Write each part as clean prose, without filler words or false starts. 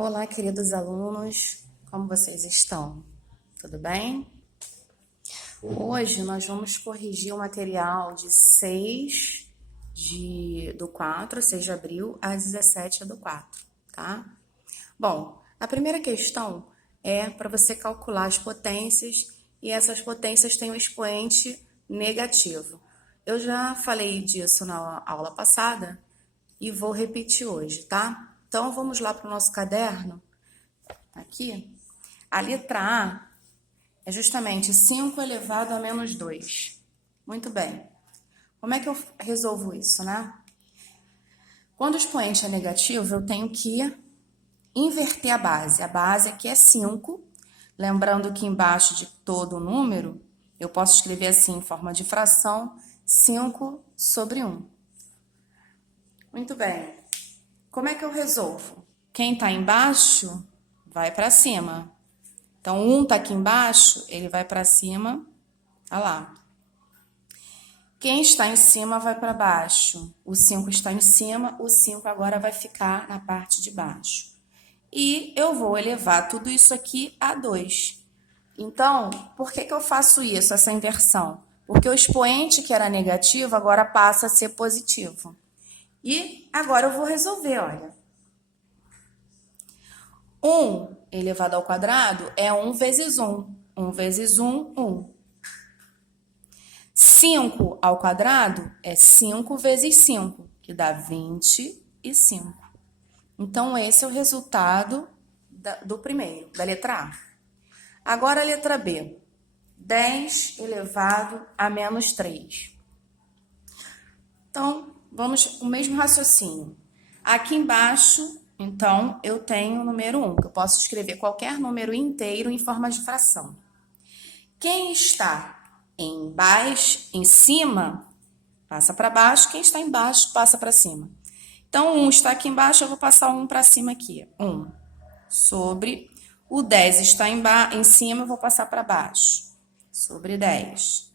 Olá, queridos alunos, como vocês estão? Tudo bem? Hoje nós vamos corrigir o material de 6 de abril a 17/4, tá? Bom, a primeira questão é para você calcular as potências e essas potências têm um expoente negativo. Eu já falei disso na aula passada e vou repetir hoje, tá? Então, vamos lá para o nosso caderno. Aqui, a letra A é justamente 5 elevado a menos 2. Muito bem. Como é que eu resolvo isso, né? Quando o expoente é negativo, eu tenho que inverter a base. A base aqui é 5. Lembrando que embaixo de todo o número, eu posso escrever assim em forma de fração, 5/1. Muito bem. Como é que eu resolvo? Quem está embaixo vai para cima. Então, 1 está aqui embaixo, ele vai para cima, olha lá. Quem está em cima vai para baixo. O 5 está em cima, o 5 agora vai ficar na parte de baixo. E eu vou elevar tudo isso aqui a 2. Então, por que eu faço isso, essa inversão? Porque o expoente que era negativo agora passa a ser positivo. E agora eu vou resolver, olha. 1 elevado ao quadrado é 1 vezes 1. 1 vezes 1, 1. 5 ao quadrado é 5 vezes 5, que dá 25. Então, esse é o resultado do primeiro, da letra A. Agora, a letra B. 10 elevado a menos 3. Então, vamos com o mesmo raciocínio. Aqui embaixo, então, eu tenho o número 1, que eu posso escrever qualquer número inteiro em forma de fração. Quem está embaixo, em cima, passa para baixo. Quem está embaixo, passa para cima. Então, 1 está aqui embaixo, eu vou passar 1 para cima aqui. 1 sobre o 10 está em cima, eu vou passar para baixo. Sobre 10.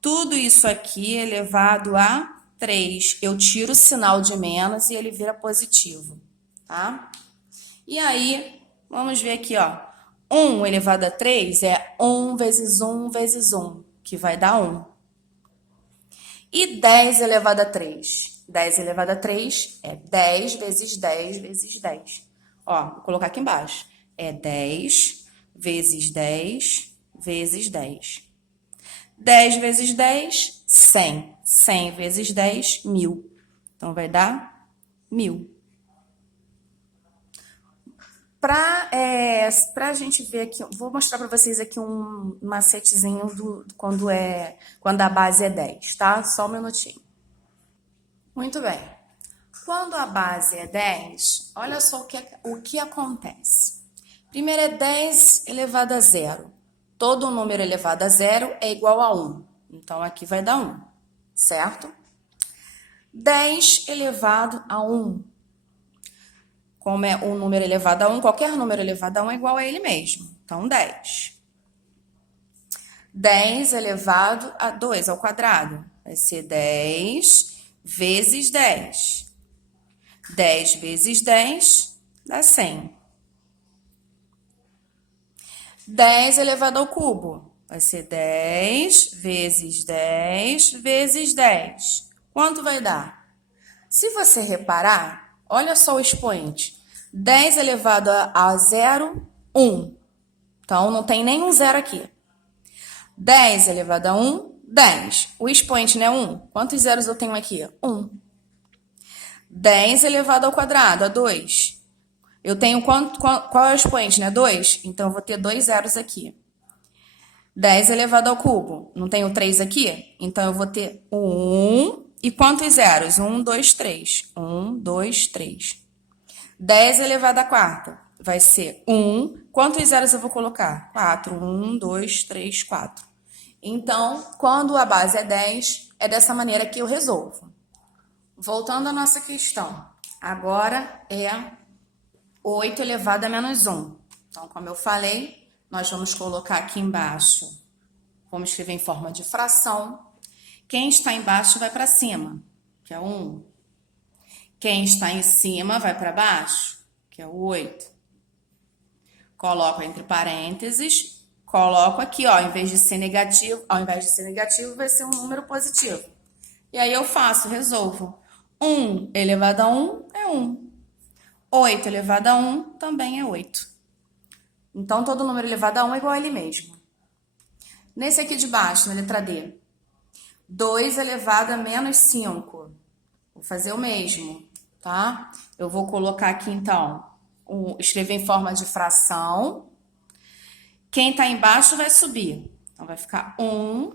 Tudo isso aqui elevado a 3. Eu tiro o sinal de menos e ele vira positivo, tá? E aí, vamos ver aqui, ó. 1 elevado a 3 é 1 vezes 1 vezes 1, que vai dar 1. E 10 elevado a 3? 10 elevado a 3 é 10 vezes 10 vezes 10. Ó, vou colocar aqui embaixo. É 10 vezes 10 vezes 10. 10 vezes 10, 100. 100 vezes 10, 1000. Então, vai dar 1000. Para a gente ver aqui, vou mostrar para vocês aqui um macetezinho quando a base é 10, tá? Só um minutinho. Muito bem. Quando a base é 10, olha só o que acontece. Primeiro é 10 elevado a 0. Todo número elevado a 0 é igual a 1. Então, aqui vai dar 1, certo? 10 elevado a 1. Como é um número elevado a 1, qualquer número elevado a 1 é igual a ele mesmo. Então, 10. 10 elevado a 2 ao quadrado. Vai ser 10 vezes 10. 10 vezes 10 dá 100. 10 elevado ao cubo. Vai ser 10 vezes 10 vezes 10. Quanto vai dar? Se você reparar, olha só o expoente. 10 elevado a 0, 1. Então, não tem nenhum zero aqui. 10 elevado a 1, 10. O expoente não é 1? Quantos zeros eu tenho aqui? 1. 10 elevado ao quadrado, a 2. Eu tenho qual é o expoente, né? 2? Então, eu vou ter 2 zeros aqui. 10 elevado ao cubo. Não tenho 3 aqui? Então, eu vou ter 1. E quantos zeros? 1, 2, 3. 1, 2, 3. 10 elevado à quarta vai ser 1. Quantos zeros eu vou colocar? 4. 1, 2, 3, 4. Então, quando a base é 10, é dessa maneira que eu resolvo. Voltando à nossa questão. Agora é 8 elevado a menos 1. Então, como eu falei, nós vamos colocar aqui embaixo. Vamos escrever em forma de fração. Quem está embaixo vai para cima, que é 1. Quem está em cima vai para baixo, que é o 8. coloco entre parênteses, coloco aqui, ó, ao invés de ser negativo, vai ser um número positivo. E aí eu faço, resolvo. 1 elevado a 1 é 1. 8 elevado a 1 também é 8. Então, todo número elevado a 1 é igual a ele mesmo. Nesse aqui de baixo, na letra D, 2 elevado a menos 5. Vou fazer o mesmo, tá? Eu vou colocar aqui, então, escrever em forma de fração. Quem tá embaixo vai subir. Então, vai ficar 1.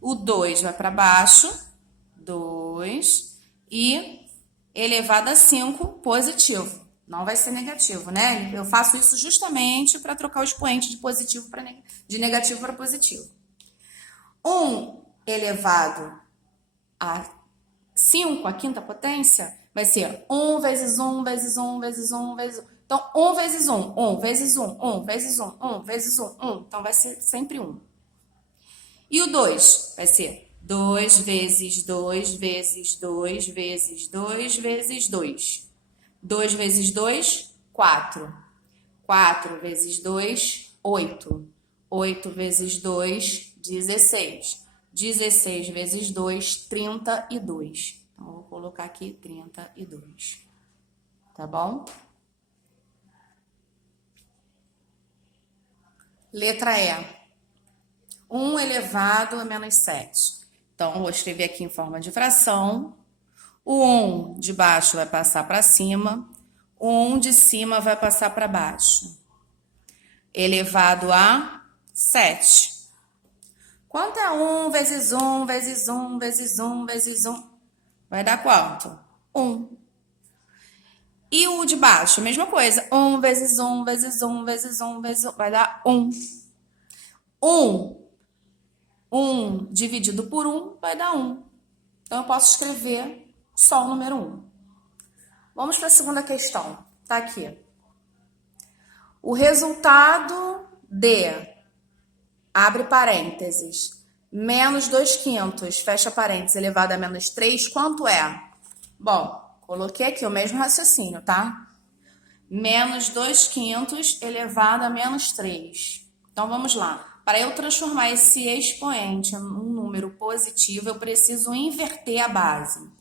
O 2 vai para baixo. 2. E elevado a 5, positivo. Não vai ser negativo, né? Eu faço isso justamente para trocar o expoente de negativo para positivo. 1 elevado a 5, a quinta potência, vai ser 1 vezes 1 vezes 1 vezes 1 vezes 1. Então, 1 vezes 1, 1 vezes 1, 1 vezes 1, 1 vezes 1, 1. Então, vai ser sempre 1. E o 2 vai ser 2 vezes 2 vezes 2 vezes 2 vezes 2. 2 vezes 2, 4. 4 vezes 2, 8. 8 vezes 2, 16. 16 vezes 2, 32. Então, eu vou colocar aqui 32. Tá bom? Letra E. 1 elevado a menos 7. Então, eu vou escrever aqui em forma de fração. O 1 de baixo vai passar para cima. O 1 de cima vai passar para baixo. Elevado a 7. Quanto é 1 vezes 1 vezes 1 vezes 1 vezes 1? Vai dar quanto? 1. E o de baixo, mesma coisa. 1 vezes 1 vezes 1 vezes 1 vezes 1. Vai dar 1. 1 dividido por 1 vai dar 1. Então, eu posso escrever só o número 1. Vamos para a segunda questão. Tá aqui. O resultado de, abre parênteses, menos 2/5, fecha parênteses, elevado a menos 3, quanto é? Bom, coloquei aqui o mesmo raciocínio, tá? Menos 2/5 elevado a menos 3. Então, vamos lá. Para eu transformar esse expoente em um número positivo, eu preciso inverter a base.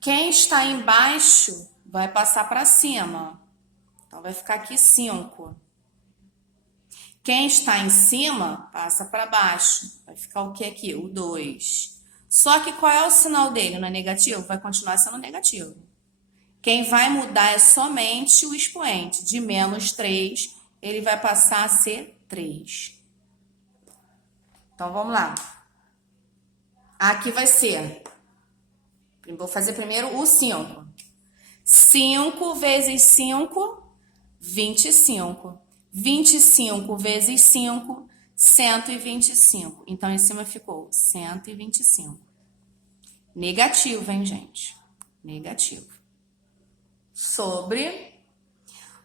Quem está embaixo vai passar para cima. Então, vai ficar aqui 5. Quem está em cima, passa para baixo. Vai ficar o que aqui? O 2. Só que qual é o sinal dele? Não é negativo? Vai continuar sendo negativo. Quem vai mudar é somente o expoente. De menos 3, ele vai passar a ser 3. Então, vamos lá. Aqui vai ser... Vou fazer primeiro o 5. 5 vezes 5, 25. 25 vezes 5, 125. Então, em cima ficou 125. Negativo, hein, gente? Negativo. Sobre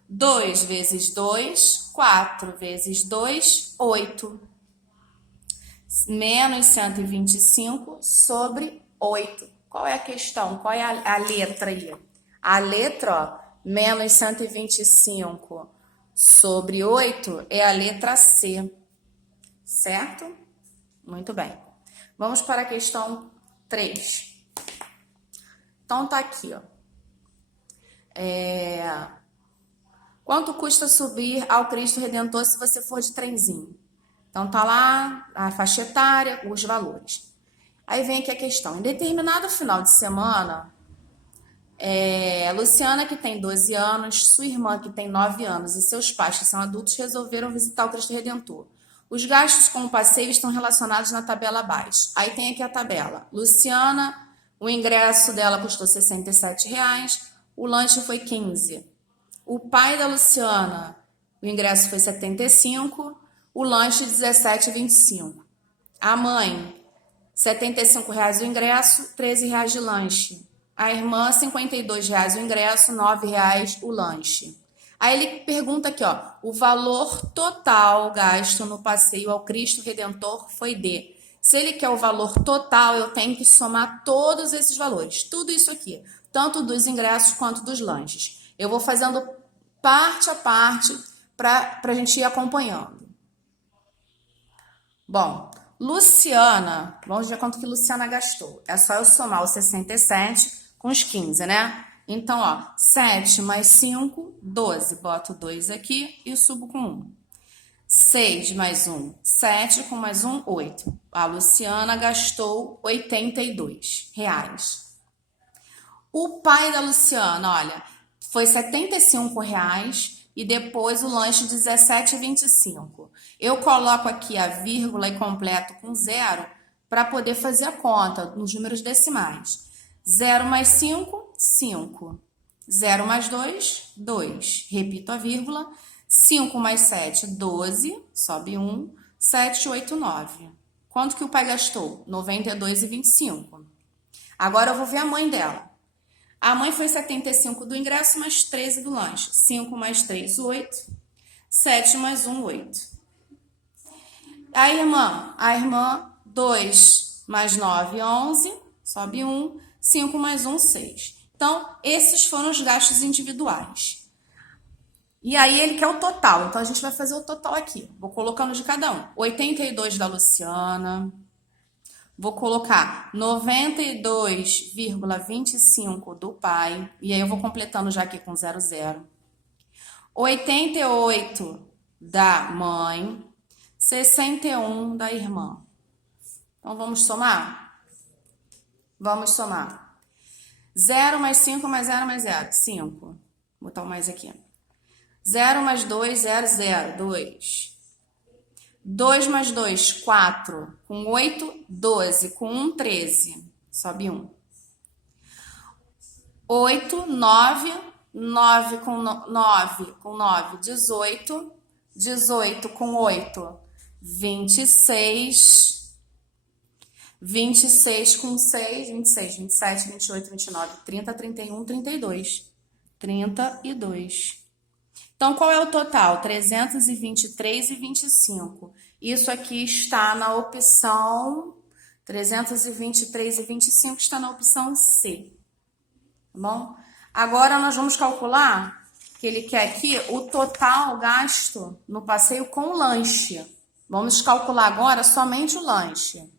2 vezes 2, 4 vezes 2, 8. Menos 125 sobre 8. Qual é a questão? Qual é a letra aí? A letra, ó, menos 125 sobre 8 é a letra C, certo? Muito bem. Vamos para a questão 3. Então, tá aqui, ó. Quanto custa subir ao Cristo Redentor se você for de trenzinho? Então, tá lá a faixa etária, os valores. Aí vem aqui a questão. Em determinado final de semana, Luciana, que tem 12 anos, sua irmã, que tem 9 anos, e seus pais, que são adultos, resolveram visitar o Cristo Redentor. Os gastos com o passeio estão relacionados na tabela abaixo. Aí tem aqui a tabela. Luciana, o ingresso dela custou R$ 67,00, o lanche foi 15. O pai da Luciana, o ingresso foi 75, o lanche 17,25. A mãe, R$ 75,00 o ingresso, R$ 13,00 de lanche. A irmã, R$ 52,00 o ingresso, R$ 9,00 o lanche. Aí ele pergunta aqui, ó, o valor total gasto no passeio ao Cristo Redentor foi de... Se ele quer o valor total, eu tenho que somar todos esses valores, tudo isso aqui, tanto dos ingressos quanto dos lanches. Eu vou fazendo parte a parte, para a gente ir acompanhando. Bom, Luciana, vamos ver quanto que Luciana gastou. É só eu somar os 67 com os 15, né? Então, ó, 7 mais 5, 12. Boto 2 aqui e subo com 1. 6 mais 1, 7, com mais 1, 8. A Luciana gastou R$ 82. O pai da Luciana, olha, foi R$ 75 e depois o lanche R$ 17,25. Eu coloco aqui a vírgula e completo com 0 para poder fazer a conta nos números decimais. 0 mais 5, 5. 0 mais 2, 2. Repito a vírgula. 5 mais 7, 12. Sobe 1. 7, 8, 9. Quanto que o pai gastou? R$ 92,25. Agora eu vou ver a mãe dela. A mãe foi 75 do ingresso mais 13 do lanche. 5 mais 3, 8. 7 mais 1, 8. A irmã, 2 mais 9, 11. Sobe 1. 5 mais 1, 6. Então, esses foram os gastos individuais. E aí, ele quer o total. Então, a gente vai fazer o total aqui. Vou colocando de cada um. 82 da Luciana. Vou colocar 92,25 do pai. E aí eu vou completando já aqui com 00. 88 da mãe. 61 da irmã. Então, vamos somar? Vamos somar. 0 mais 5 mais 0 mais 0. 5. Vou botar um mais aqui. 0 mais 2, 0, 0. 2. 2 mais 2, 4. Com 8, 12. Com 1, 13. Sobe 1. 8, 9. 9 com 9, 18. 18 com 8, 26. 26 com 6, 26, 27, 28, 29, 30, 31, 32. 32. Então, qual é o total? 323,25. Isso aqui está na opção 323,25 está na opção C. Tá bom? Agora, nós vamos calcular, que ele quer aqui, o total gasto no passeio com lanche. Vamos calcular agora somente o lanche.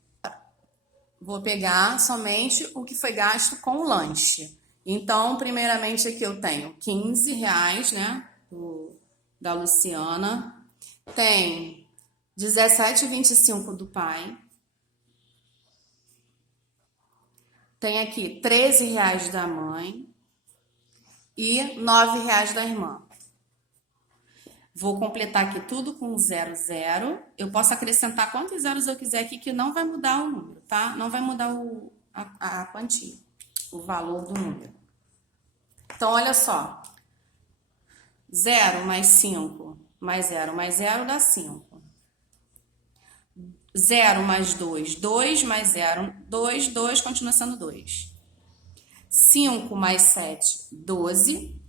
Vou pegar somente o que foi gasto com o lanche. Então, primeiramente, aqui eu tenho R$ 15, né? Da Luciana. Tem R$ 17,25 do pai. Tem aqui R$ 13 da mãe. E R$ 9 da irmã. Vou completar aqui tudo com 0, 0. Eu posso acrescentar quantos zeros eu quiser aqui, que não vai mudar o número, tá? Não vai mudar a quantia, o valor do número. Então, olha só. 0 mais 5 mais 0 mais 0 dá 5. 0 mais 2, 2 mais 0, 2, 2 continua sendo 2. 5 mais 7, 12.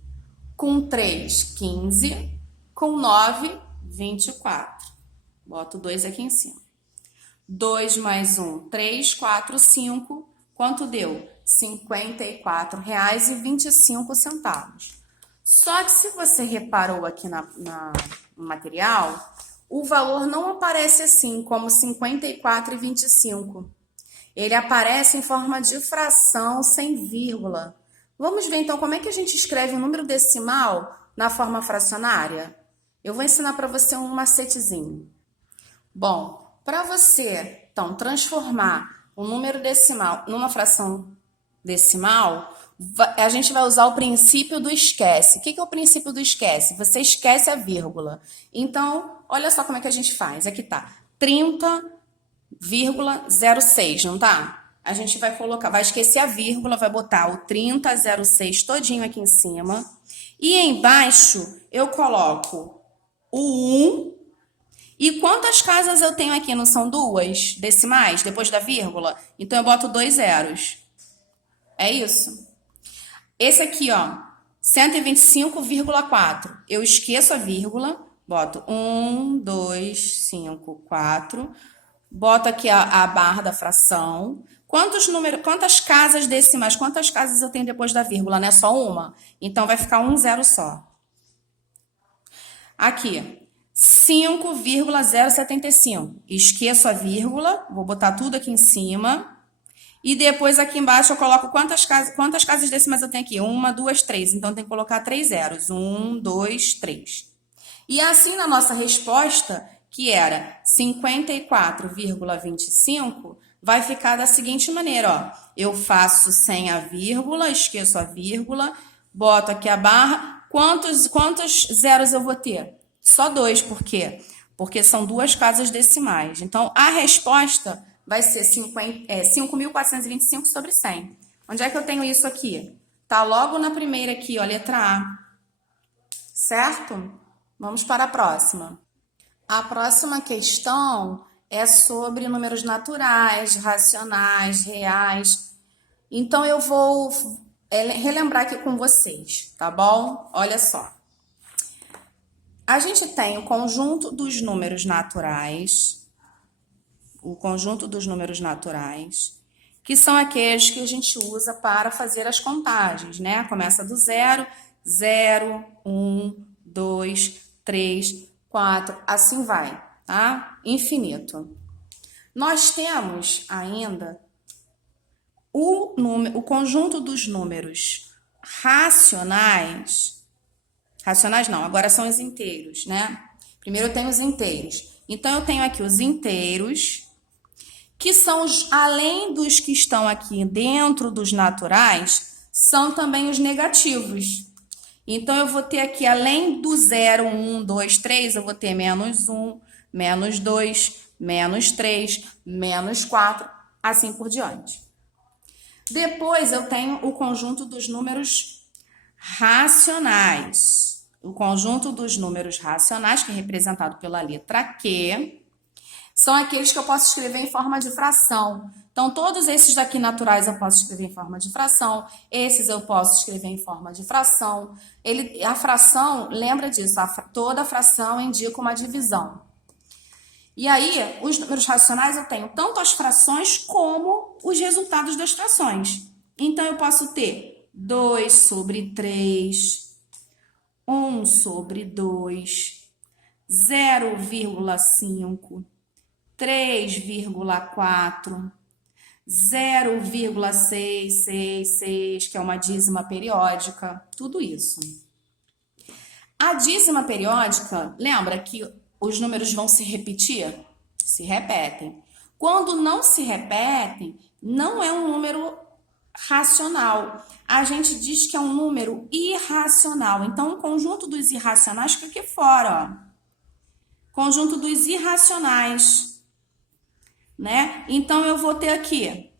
Com 3, 15. Com 9, 24. Boto 2 aqui em cima. 2 mais 1, 3, 4, 5. Quanto deu? R$ 54,25. Só que se você reparou aqui no material, o valor não aparece assim, como 54,25. Ele aparece em forma de fração sem vírgula. Vamos ver então como é que a gente escreve um número decimal na forma fracionária? Eu vou ensinar para você um macetezinho. Bom, para você, então, transformar um número decimal numa fração decimal, a gente vai usar o princípio do esquece. O que é o princípio do esquece? Você esquece a vírgula. Então, olha só como é que a gente faz. Aqui tá 30,06, não tá? A gente vai colocar, vai esquecer a vírgula, vai botar o 30,06 todinho aqui em cima. E embaixo eu coloco o 1. E quantas casas eu tenho aqui? Não são duas decimais depois da vírgula? Então eu boto 2 zeros. É isso. Esse aqui, ó, 125,4. Eu esqueço a vírgula, boto 1, 2, 5, 4. Boto aqui a barra da fração. Quantas casas decimais, quantas casas eu tenho depois da vírgula, né? Só uma? Então vai ficar 1 zero só. Aqui, 5,075. Esqueço a vírgula, vou botar tudo aqui em cima. E depois aqui embaixo eu coloco quantas casas decimais eu tenho aqui? 1, 2, 3. Então, tem que colocar 3 zeros. 1, 2, 3. E assim, na nossa resposta, que era 54,25, vai ficar da seguinte maneira, ó. Eu faço sem a vírgula, esqueço a vírgula, boto aqui a barra. Quantos zeros eu vou ter? Só 2, por quê? Porque são 2 casas decimais. Então, a resposta vai ser 5.425 sobre 100. Onde é que eu tenho isso aqui? Tá logo na primeira aqui, ó, letra A. Certo? Vamos para a próxima. A próxima questão é sobre números naturais, racionais, reais. Então, eu vou relembrar aqui com vocês, tá bom? Olha só. A gente tem o conjunto dos números naturais, que são aqueles que a gente usa para fazer as contagens, né? Começa do 0, 0, 1, 2, 3, 4, assim vai, tá? Infinito. Nós temos ainda o conjunto dos números racionais. Racionais não, agora são os inteiros, né? Primeiro eu tenho os inteiros. Então, eu tenho aqui os inteiros, que são, além dos que estão aqui dentro dos naturais, são também os negativos. Então, eu vou ter aqui, além do 0, 1, 2, 3, eu vou ter menos 1, menos 2, menos 3, menos 4, assim por diante. Depois, eu tenho o conjunto dos números racionais. O conjunto dos números racionais, que é representado pela letra Q, são aqueles que eu posso escrever em forma de fração. Então, todos esses daqui naturais eu posso escrever em forma de fração, esses eu posso escrever em forma de fração. A fração, lembra disso, toda fração indica uma divisão. E aí, os números racionais eu tenho tanto as frações como os resultados das frações. Então, eu posso ter 2 sobre 3, 1 sobre 2, 0,5, 3,4, 0,666, que é uma dízima periódica, tudo isso. A dízima periódica, lembra que os números vão se repetir? Se repetem. Quando não se repetem, não é um número racional. A gente diz que é um número irracional. Então, o conjunto dos irracionais fica aqui fora, ó. Conjunto dos irracionais, né? Então, eu vou ter aqui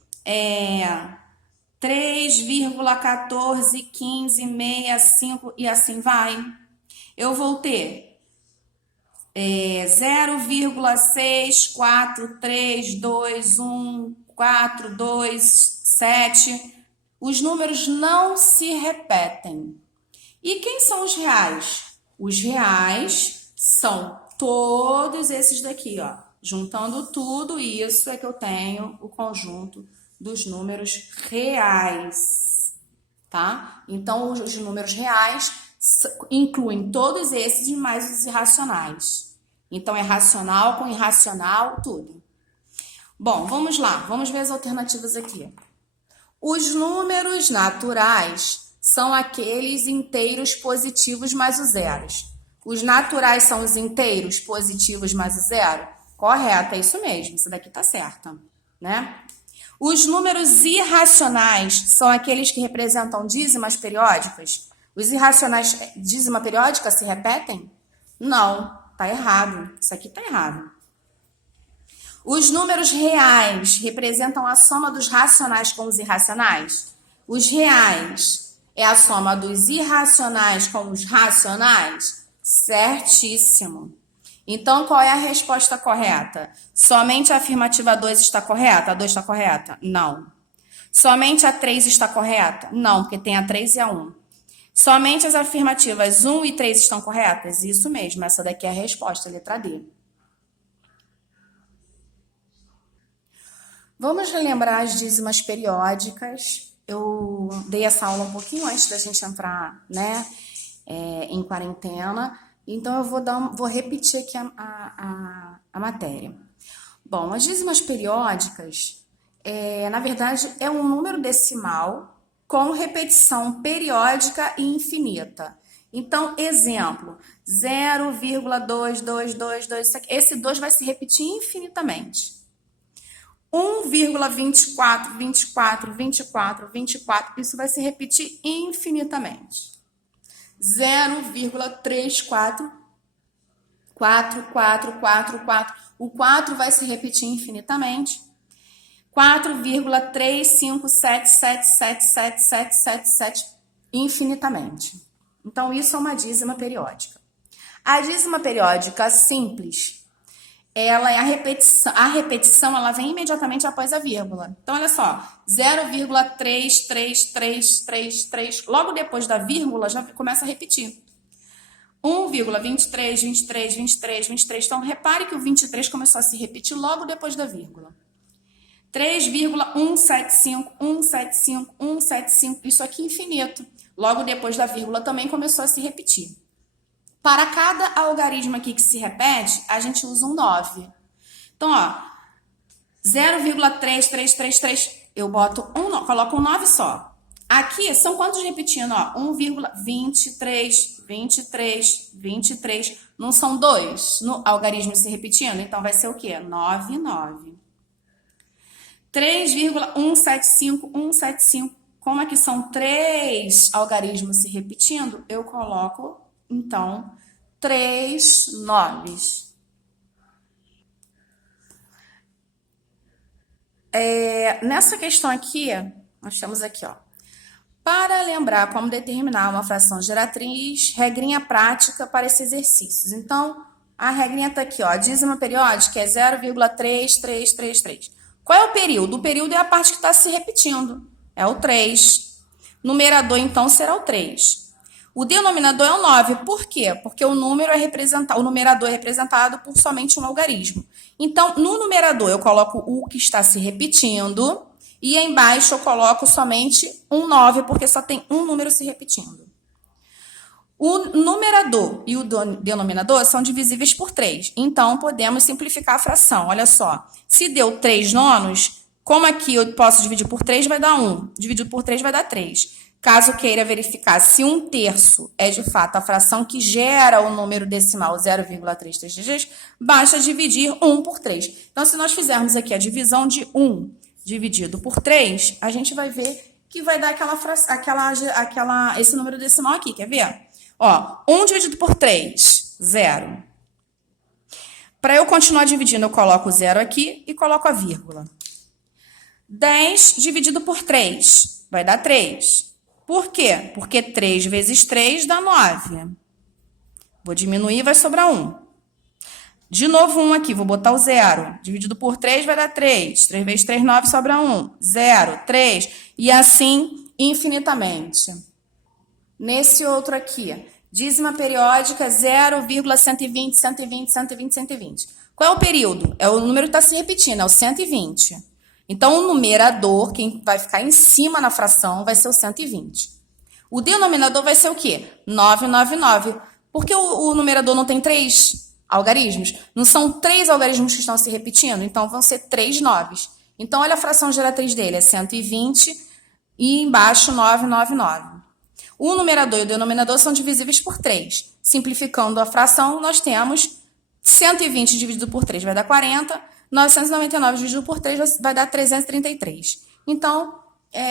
3,141565 e assim vai. Eu vou ter 0,643214217. Os números não se repetem. E quem são os reais? Os reais são todos esses daqui, ó. Juntando tudo isso é que eu tenho o conjunto dos números reais, tá? Então, os números reais incluem todos esses e mais os irracionais. Então, é racional com irracional, tudo. Bom, vamos lá. Vamos ver as alternativas aqui. Os números naturais são aqueles inteiros positivos mais os zeros. Os naturais são os inteiros positivos mais o zero? Correto, é isso mesmo. Isso daqui tá certo, né? Os números irracionais são aqueles que representam dízimas periódicas? Os irracionais, dízima periódica, se repetem? Não, tá errado. Isso aqui tá errado. Os números reais representam a soma dos racionais com os irracionais? Os reais é a soma dos irracionais com os racionais? Certíssimo. Então, qual é a resposta correta? Somente a afirmativa 2 está correta? A 2 está correta? Não. Somente a 3 está correta? Não, porque tem a 3 e a 1. Somente as afirmativas 1 e 3 estão corretas? Isso mesmo, essa daqui é a resposta, letra D. Vamos relembrar as dízimas periódicas. Eu dei essa aula um pouquinho antes da gente entrar, né, em quarentena. Então, eu vou repetir aqui a matéria. Bom, as dízimas periódicas, na verdade, é um número decimal com repetição periódica e infinita. Então, exemplo, 0,2222, esse 2 vai se repetir infinitamente. 1,24, 24, 24, 24, isso vai se repetir infinitamente. 0,34, 4, 4, 4, 4. O 4 vai se repetir infinitamente. 4,357777777 infinitamente. Então, isso é uma dízima periódica. A dízima periódica simples, ela é a repetição ela vem imediatamente após a vírgula. Então, olha só, 0,33333, logo depois da vírgula já começa a repetir. 1,23, 23, 23, 23. Então, repare que o 23 começou a se repetir logo depois da vírgula. 3,175, 175, 175. Isso aqui é infinito. Logo depois da vírgula também começou a se repetir. Para cada algarismo aqui que se repete, a gente usa um 9. Então, ó, 0,3333, eu coloco um 9 só. Aqui são quantos repetindo, ó? 1,23, 23, 23. Não são dois no algarismo se repetindo? Então, vai ser o quê? 9, 9. 3,175, 175. Como aqui são 3 algarismos se repetindo, eu coloco, então, 3 noves. Nessa questão aqui, nós temos aqui, ó. Para lembrar como determinar uma fração geratriz, regrinha prática para esses exercícios. Então, a regrinha está aqui, ó. A dízima periódica é 0,3333. Qual é o período? O período é a parte que está se repetindo. É o 3. Numerador, então, será o 3. O denominador é o 9. Por quê? Porque o numerador é representado por somente um algarismo. Então, no numerador, eu coloco o que está se repetindo. E embaixo eu coloco somente um 9, porque só tem um número se repetindo. O numerador e o denominador são divisíveis por 3. Então, podemos simplificar a fração. Olha só, se deu 3 nonos, como aqui eu posso dividir por 3, vai dar 1. Dividido por 3 vai dar 3. Caso queira verificar se 1/3 é de fato a fração que gera o número decimal 0,333, basta dividir 1 por 3. Então, se nós fizermos aqui a divisão de 1 dividido por 3, a gente vai ver que vai dar esse número decimal aqui, quer ver? Ó, 1 dividido por 3, 0. Para eu continuar dividindo, eu coloco o 0 aqui e coloco a vírgula. 10 dividido por 3, vai dar 3. Por quê? Porque 3 vezes 3 dá 9. Vou diminuir, vai sobrar 1. De novo 1 aqui, vou botar o 0. Dividido por 3 vai dar 3. 3 vezes 3, 9, sobra 1. 0, 3. E assim infinitamente. Nesse outro aqui, dízima periódica 0,120, 120, 120, 120. Qual é o período? É o número que está se repetindo, é o 120. Então, o numerador, quem vai ficar em cima na fração, vai ser o 120. O denominador vai ser o quê? 999. Porque o numerador não tem 3 algarismos? Não são 3 algarismos que estão se repetindo? Então, vão ser 3 noves. Então, olha a fração geratriz dele, é 120 e embaixo 999. O numerador e o denominador são divisíveis por 3. Simplificando a fração, nós temos 120 dividido por 3 vai dar 40, 999 dividido por 3 vai dar 333. Então,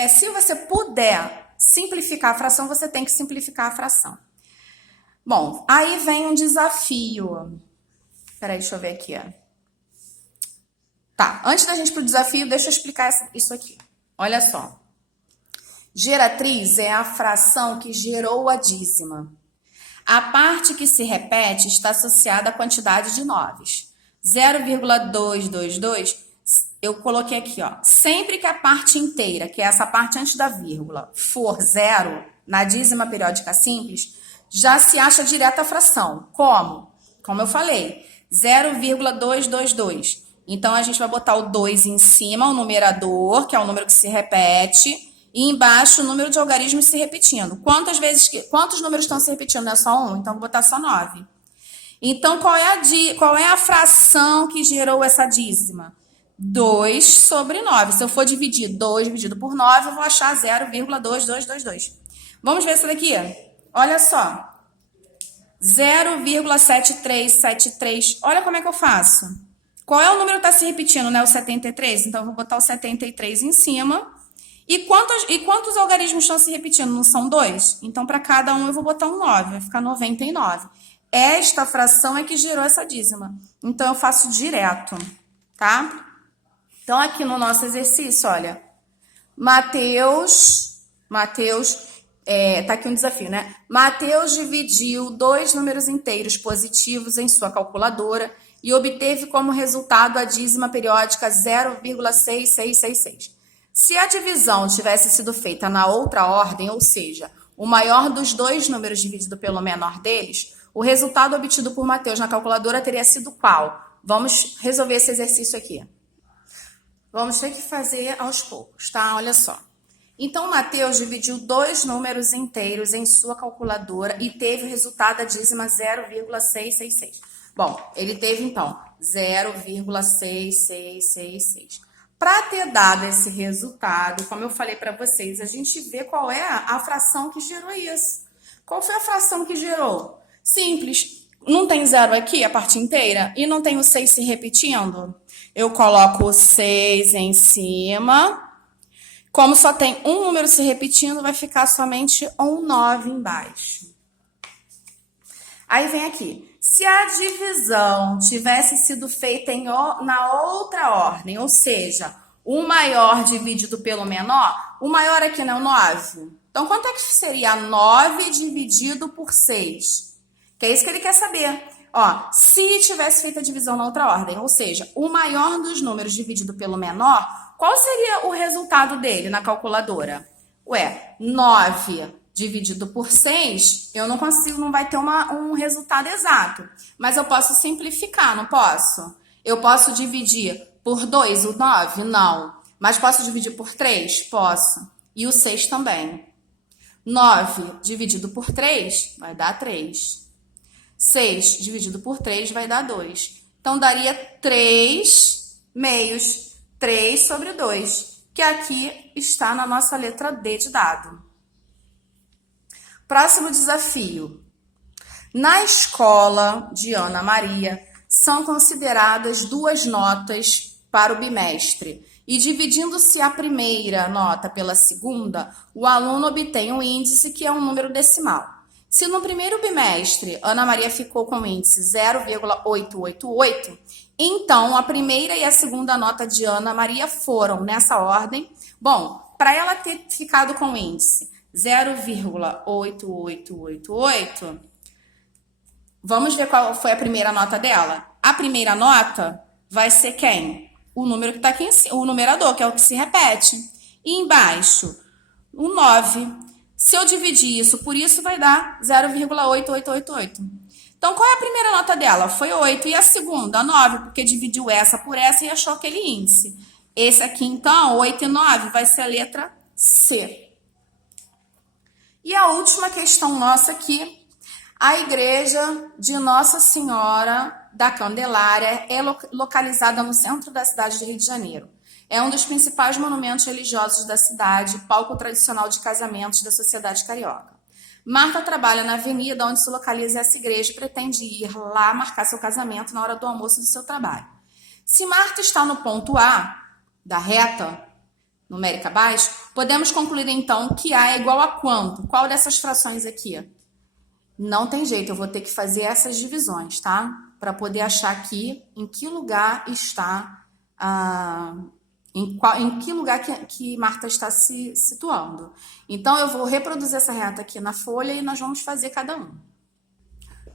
se você puder simplificar a fração, você tem que simplificar a fração. Bom, aí vem um desafio. Peraí, deixa eu ver aqui. Tá, antes da gente ir pro desafio, deixa eu explicar isso aqui. Olha só. Geratriz é a fração que gerou a dízima. A parte que se repete está associada à quantidade de noves. 0,222, eu coloquei aqui, ó. Sempre que a parte inteira, que é essa parte antes da vírgula, for 0, na dízima periódica simples, já se acha direta a fração. Como? Como eu falei, 0,222. Então, a gente vai botar o 2 em cima, o numerador, que é o número que se repete, e embaixo o número de algarismos se repetindo. Quantos números estão se repetindo? Não é só 1, então vou botar só 9. Então, qual é a fração que gerou essa dízima? 2 sobre 9. Se eu for dividir 2 dividido por 9, eu vou achar 0,2222. Vamos ver essa daqui? Olha só. 0,7373. Olha como é que eu faço. Qual é o número que está se repetindo, né? O 73. Então, eu vou botar o 73 em cima. E quantos algarismos estão se repetindo? Não são 2? Então, para cada um, eu vou botar um 9. Vai ficar 99. Esta fração é que gerou essa dízima. Então, eu faço direto, tá? Então, aqui no nosso exercício, olha. Mateus, tá aqui um desafio, né? Mateus dividiu 2 números inteiros positivos em sua calculadora e obteve como resultado a dízima periódica 0,6666. Se a divisão tivesse sido feita na outra ordem, ou seja, o maior dos 2 números dividido pelo menor deles, o resultado obtido por Mateus na calculadora teria sido qual? Vamos resolver esse exercício aqui. Vamos ter que fazer aos poucos, tá? Olha só. Então, Mateus dividiu 2 números inteiros em sua calculadora e teve o resultado da dízima 0,666. Bom, ele teve, então, 0,6666. Para ter dado esse resultado, como eu falei para vocês, a gente vê qual é a fração que gerou isso. Qual foi a fração que gerou? Simples. Não tem zero aqui, a parte inteira? E não tem o 6 se repetindo? Eu coloco o 6 em cima. Como só tem um número se repetindo, vai ficar somente um 9 embaixo. Aí vem aqui. Se a divisão tivesse sido feita na outra ordem, ou seja, o maior dividido pelo menor, o maior aqui não é o 9. Então, quanto é que seria 9 dividido por 6? Que é isso que ele quer saber. Ó, se tivesse feito a divisão na outra ordem, ou seja, o maior dos números dividido pelo menor, qual seria o resultado dele na calculadora? Ué, 9 dividido por 6, eu não consigo, não vai ter um resultado exato. Mas eu posso simplificar, não posso? Eu posso dividir por 2 o 9? Não. Mas posso dividir por 3? Posso. E o 6 também. 9 dividido por 3 vai dar 3. 6 dividido por 3 vai dar 2. Então, daria 3 meios. 3 sobre 2, que aqui está na nossa letra D de dado. Próximo desafio. Na escola de Ana Maria, são consideradas 2 notas para o bimestre. E dividindo-se a primeira nota pela segunda, o aluno obtém um índice que é um número decimal. Se no primeiro bimestre Ana Maria ficou com o índice 0,888, então a primeira e a segunda nota de Ana Maria foram nessa ordem. Bom, para ela ter ficado com o índice 0,8888, vamos ver qual foi a primeira nota dela. A primeira nota vai ser quem? O número que está aqui em cima, o numerador, que é o que se repete. E embaixo, o 9. Se eu dividir isso por isso, vai dar 0,8888. Então, qual é a primeira nota dela? Foi 8. E a segunda? 9, porque dividiu essa por essa e achou aquele índice. Esse aqui, então, 8 e 9, vai ser a letra C. E a última questão nossa aqui, a igreja de Nossa Senhora da Candelária é localizada no centro da cidade de Rio de Janeiro. É um dos principais monumentos religiosos da cidade, palco tradicional de casamentos da sociedade carioca. Marta trabalha na avenida onde se localiza essa igreja e pretende ir lá marcar seu casamento na hora do almoço do seu trabalho. Se Marta está no ponto A da reta numérica abaixo, podemos concluir então que A é igual a quanto? Qual dessas frações aqui? Não tem jeito, eu vou ter que fazer essas divisões, tá? Para poder achar aqui em que lugar está, em que lugar que Marta está se situando. Então, eu vou reproduzir essa reta aqui na folha e nós vamos fazer cada um.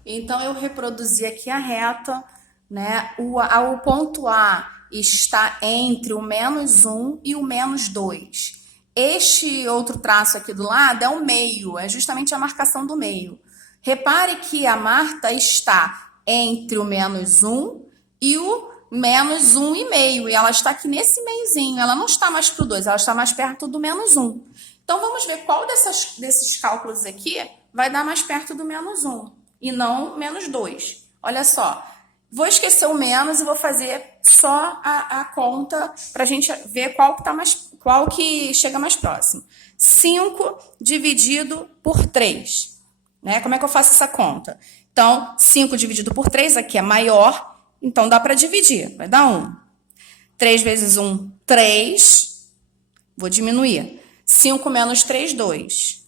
Então, eu reproduzi aqui a reta, né? O ponto A está entre o -1 e o -2. Este outro traço aqui do lado é o meio, é justamente a marcação do meio. Repare que a Marta está entre o -1 e o -1,5. E ela está aqui nesse meiozinho. Ela não está mais para o 2, ela está mais perto do -1. Então, vamos ver qual desses cálculos aqui vai dar mais perto do -1 e não -2. Olha só, vou esquecer o menos e vou fazer só a conta para a gente ver qual que chega mais próximo. 5 dividido por 3, né? Como é que eu faço essa conta? Então, 5 dividido por 3 aqui é maior, então dá para dividir, vai dar 1. 3 vezes 1, 3. Vou diminuir. 5 menos 3, 2.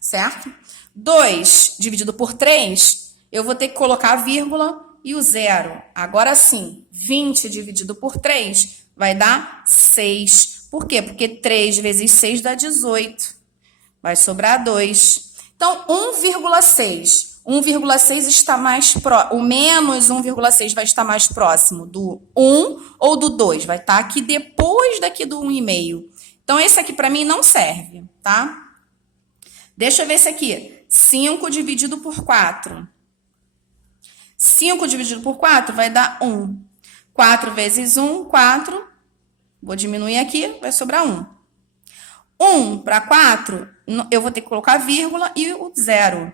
Certo? 2 dividido por 3, eu vou ter que colocar a vírgula e o 0. Agora sim, 20 dividido por 3 vai dar 6. Por quê? Porque 3 vezes 6 dá 18. Vai sobrar 2. Então, 1,6. 1,6 está mais próximo. O menos 1,6 vai estar mais próximo do 1 ou do 2. Vai estar aqui depois daqui do 1,5. Então, esse aqui para mim não serve, tá? Deixa eu ver esse aqui. 5 dividido por 4. 5 dividido por 4 vai dar 1. 4 vezes 1, 4. Vou diminuir aqui, vai sobrar 1. 1 para 4, eu vou ter que colocar vírgula e o 0.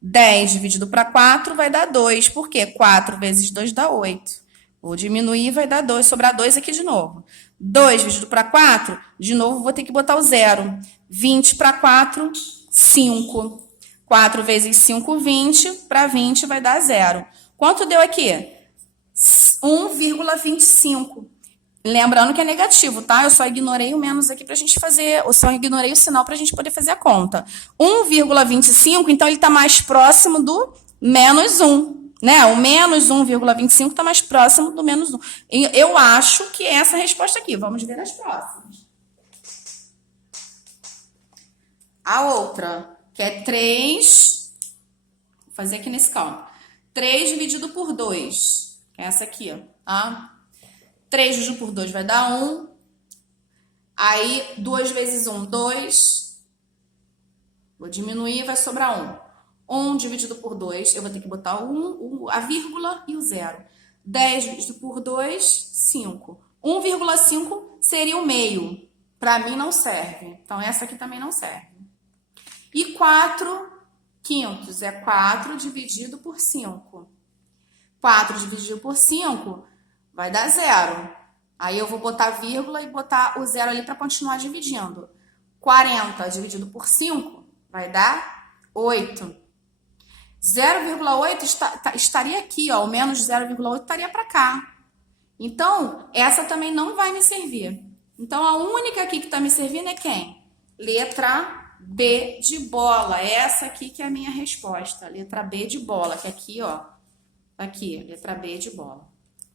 10 dividido para 4 vai dar 2. Por quê? 4 vezes 2 dá 8. Vou diminuir, vai dar 2. Sobrar 2 aqui de novo. 2 dividido para 4, de novo vou ter que botar o 0. 20 para 4, 5. 4 vezes 5, 20. Para 20 vai dar 0. Quanto deu aqui? 1,25. Lembrando que é negativo, tá? Eu só ignorei o menos aqui pra gente fazer, eu só ignorei o sinal pra gente poder fazer a conta. 1,25, então ele tá mais próximo do menos 1, né? O menos 1,25 tá mais próximo do menos 1. Eu acho que é essa a resposta aqui. Vamos ver as próximas. A outra, que é 3, vou fazer aqui nesse cálculo. 3 dividido por 2, que é essa aqui, ó, tá? 3 dividido por 2 vai dar 1. Aí, 2 vezes 1, 2. Vou diminuir, vai sobrar 1. 1 dividido por 2, eu vou ter que botar a vírgula e o 0. 10 dividido por 2, 5. 1,5 seria o meio. Para mim não serve. Então, essa aqui também não serve. E 4 quintos é 4 dividido por 5. 4 dividido por 5... vai dar 0. Aí eu vou botar vírgula e botar o 0 ali para continuar dividindo. 40 dividido por 5 vai dar 8. 0,8 estaria aqui, ó. O menos 0,8 estaria para cá. Então, essa também não vai me servir. Então, a única aqui que está me servindo é quem? Letra B de bola. Essa aqui que é a minha resposta. Letra B de bola, que é aqui, ó. Aqui, letra B de bola.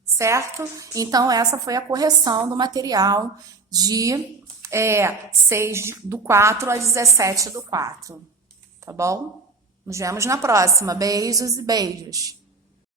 Certo? Então, essa foi a correção do material de 6 do 4 a 17 do 4. Tá bom? Nos vemos na próxima. Beijos e beijos.